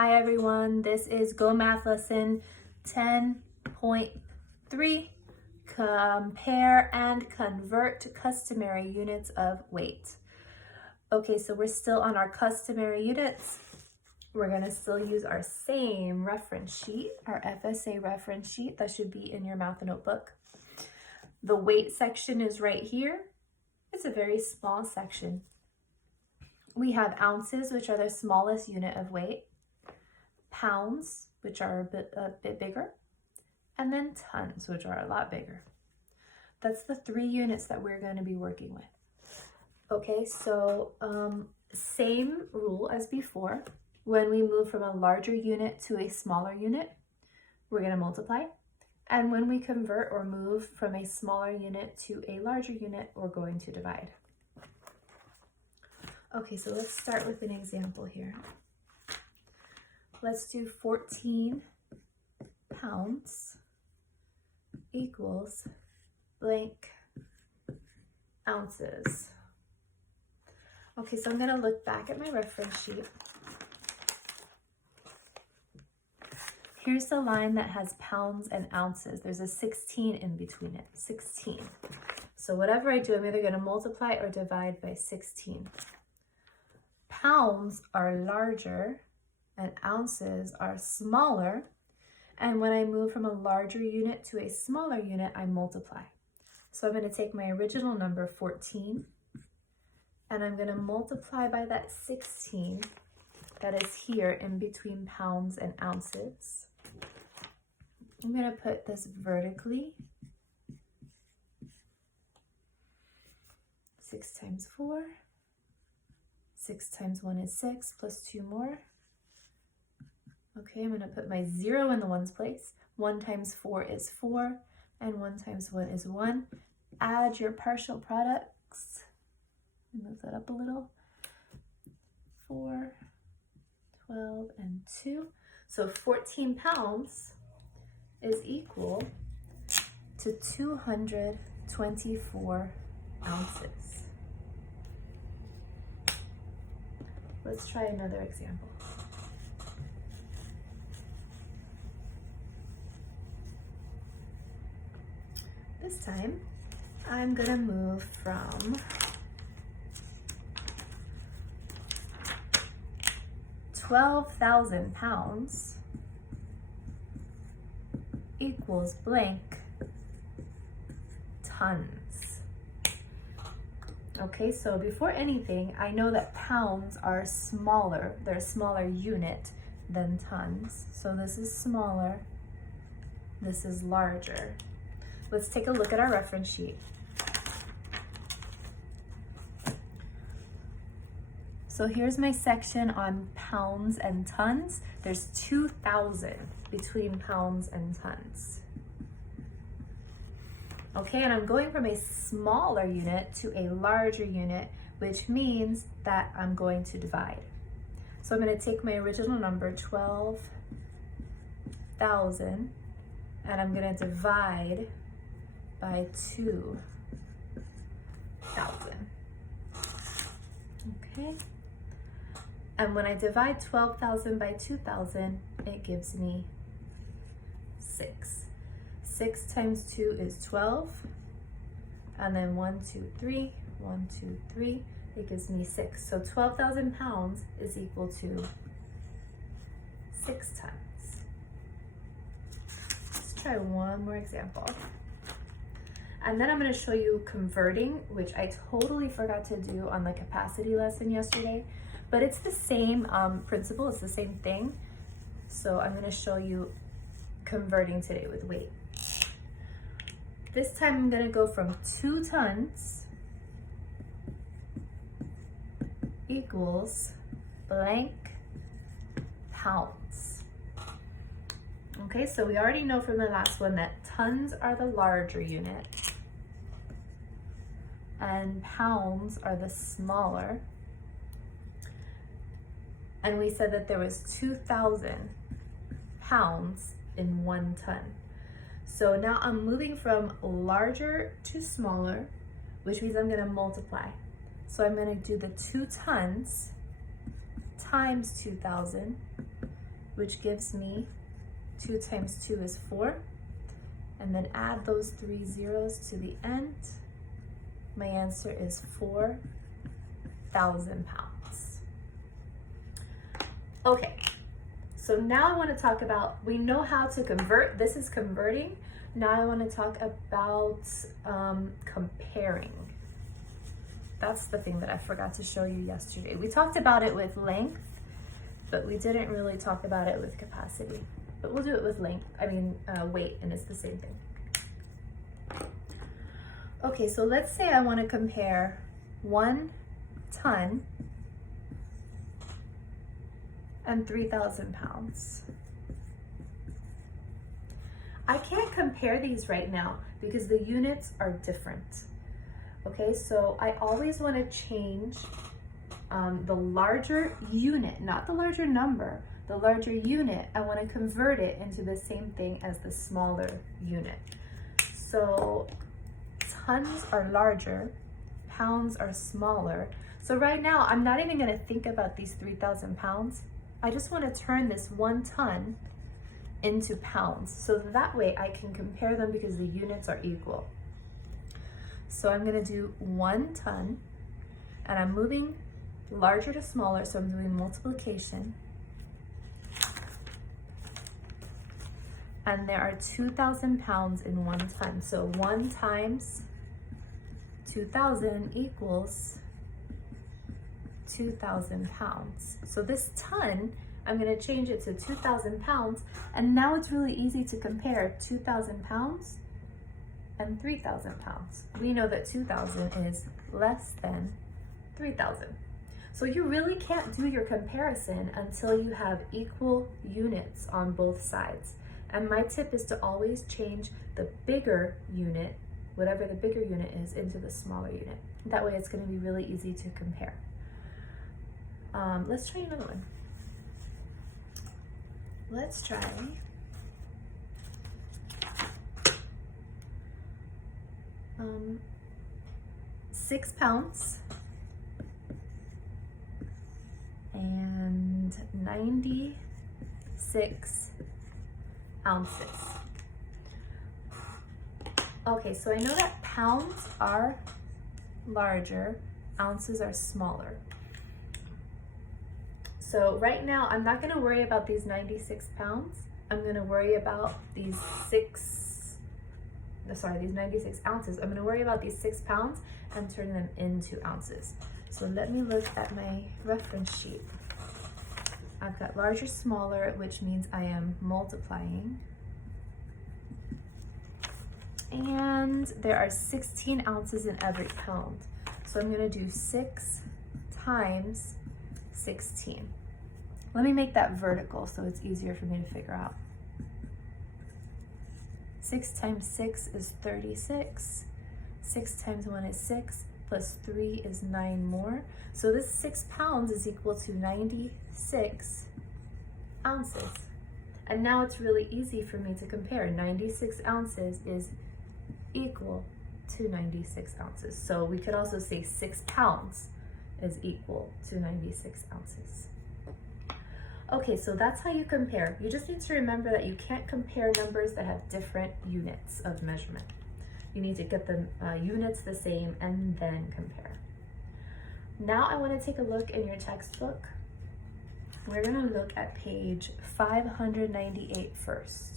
Hi everyone, this is Go Math Lesson 10.3, Compare and Convert Customary Units of Weight. Okay, so we're still on our customary units. We're gonna still use our same reference sheet, our FSA reference sheet that should be in your math notebook. The weight section is right here. It's a very small section. We have ounces, which are the smallest unit of weight, pounds, which are a bit bigger, and then tons, which are a lot bigger. That's the three units that we're going to be working with. Okay, so same rule as before. When we move from a larger unit to a smaller unit, we're going to multiply. And when we convert or move from a smaller unit to a larger unit, we're going to divide. Okay, so let's start with an example here. Let's do 14 pounds equals blank ounces. Okay, so I'm going to look back at my reference sheet. Here's the line that has pounds and ounces. There's a 16 in between it, 16. So whatever I do, I'm either going to multiply or divide by 16. Pounds are larger and ounces are smaller. And when I move from a larger unit to a smaller unit, I multiply. So I'm going to take my original number, 14, and I'm going to multiply by that 16 that is here in between pounds and ounces. I'm going to put this vertically. 6 times 4. 6 times 1 is 6, plus 2 more. Okay, I'm going to put my 0 in the ones place. 1 times 4 is 4, and 1 times 1 is 1. Add your partial products. Move that up a little. 4, 12, and 2. So 14 pounds is equal to 224 ounces. Let's try another example. This time, I'm gonna move from 12,000 pounds equals blank tons. Okay, so before anything, I know that pounds are smaller. They're a smaller unit than tons. So this is smaller, this is larger. Let's take a look at our reference sheet. So here's my section on pounds and tons. There's 2,000 between pounds and tons. Okay, and I'm going from a smaller unit to a larger unit, which means that I'm going to divide. So I'm going to take my original number, 12,000, and I'm going to divide by 2,000. Okay. And when I divide 12,000 by 2,000, it gives me 6. 6 times 2 is 12. And then 1, 2, 3, 1, 2, 3, it gives me 6. So 12,000 pounds is equal to 6 tons. Let's try one more example. And then I'm going to show you converting, which I totally forgot to do on the capacity lesson yesterday. But it's the same principle, it's the same thing. So I'm going to show you converting today with weight. This time I'm going to go from 2 tons equals blank pounds. Okay, so we already know from the last one that tons are the larger unit and pounds are the smaller. And we said that there was 2,000 pounds in 1 ton. So now I'm moving from larger to smaller, which means I'm going to multiply. So I'm going to do the 2 tons times 2,000 which gives me 2 times 2 is 4. And then add those 3 zeros to the end. My answer is 4,000 pounds. Okay, so now I want to talk about, we know how to convert. This is converting. Now I want to talk about comparing. That's the thing that I forgot to show you yesterday. We talked about it with length, but we didn't really talk about it with capacity. But we'll do it with length, weight, and it's the same thing. Okay, so let's say I want to compare 1 ton and 3,000 pounds. I can't compare these right now because the units are different. Okay, so I always want to change the larger unit, not the larger number, the larger unit. I want to convert it into the same thing as the smaller unit. So tons are larger, pounds are smaller. So right now, I'm not even going to think about these 3,000 pounds. I just want to turn this 1 ton into pounds. So that way I can compare them because the units are equal. So I'm going to do 1 ton, and I'm moving larger to smaller, so I'm doing multiplication. And there are 2,000 pounds in 1 ton. So 1 times 2,000 equals 2,000 pounds. So this ton, I'm going to change it to 2,000 pounds, and now it's really easy to compare 2,000 pounds and 3,000 pounds. We know that 2,000 is less than 3,000. So you really can't do your comparison until you have equal units on both sides. And my tip is to always change the bigger unit, whatever the bigger unit is, into the smaller unit. That way it's going to be really easy to compare. Let's try another one. Let's try 6 pounds and 96 ounces. Okay, so I know that pounds are larger, ounces are smaller. So right now, I'm not going to worry about these 96 pounds. I'm going to worry about these 96 ounces. I'm going to worry about these 6 pounds and turn them into ounces. So let me look at my reference sheet. I've got larger, smaller, which means I am multiplying. And there are 16 ounces in every pound. So I'm going to do 6 times 16. Let me make that vertical so it's easier for me to figure out. 6 times 6 is 36. 6 times 1 is 6, plus 3 is 9 more. So this 6 pounds is equal to 96 ounces. And now it's really easy for me to compare. 96 ounces is equal to 96 ounces. So we could also say 6 pounds is equal to 96 ounces. Okay, so that's how you compare. You just need to remember that you can't compare numbers that have different units of measurement. You need to get the units the same and then compare. Now I want to take a look in your textbook. We're going to look at page 598 first.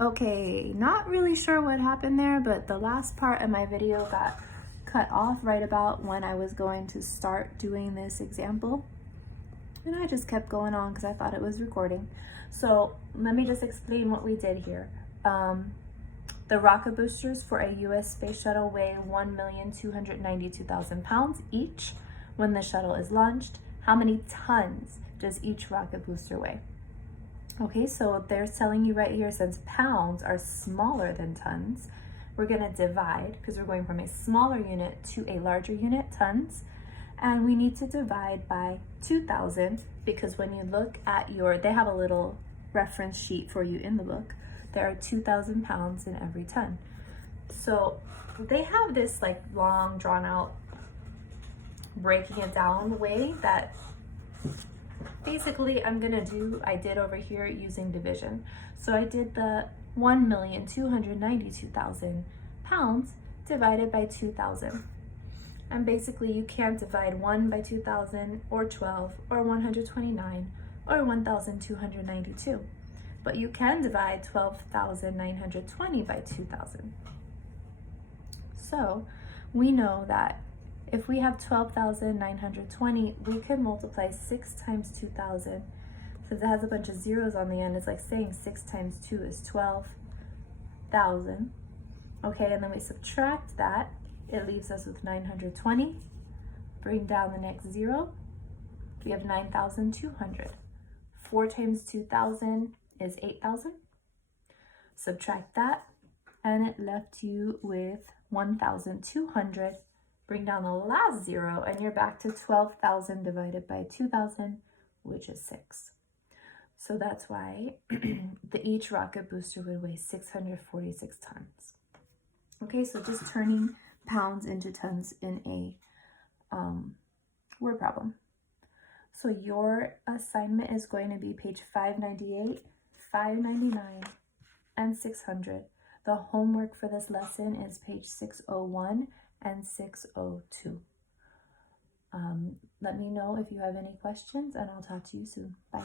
Okay, not really sure what happened there, but the last part of my video got cut off right about when I was going to start doing this example. And I just kept going on because I thought it was recording. So let me just explain what we did here. The rocket boosters for a US space shuttle weigh 1,292,000 pounds each when the shuttle is launched. How many tons does each rocket booster weigh? Okay, so they're telling you right here, since pounds are smaller than tons, we're going to divide because we're going from a smaller unit to a larger unit, tons, and we need to divide by 2,000 because when you look at they have a little reference sheet for you in the book. There are 2,000 pounds in every ton. So they have this like long drawn out breaking it down way that basically I did over here using division. So I did the 1,292,000 pounds divided by 2,000. And basically you can't divide 1 by 2,000 or 12 or 129 or 1,292. But you can divide 12,920 by 2,000. So we know that if we have 12,920, we can multiply 6 times 2,000. Since it has a bunch of zeros on the end, it's like saying 6 times 2 is 12,000. Okay, and then we subtract that. It leaves us with 920. Bring down the next 0. We have 9,200. 4 times 2,000 is 8,000. Subtract that, and it left you with 1,200. Bring down the last 0, and you're back to 12,000 divided by 2,000, which is 6. So that's why each rocket booster would weigh 646 tons. Okay, so just turning pounds into tons in a word problem. So your assignment is going to be page 598, 599, and 600. The homework for this lesson is page 601 and 602. Let me know if you have any questions, and I'll talk to you soon. Bye.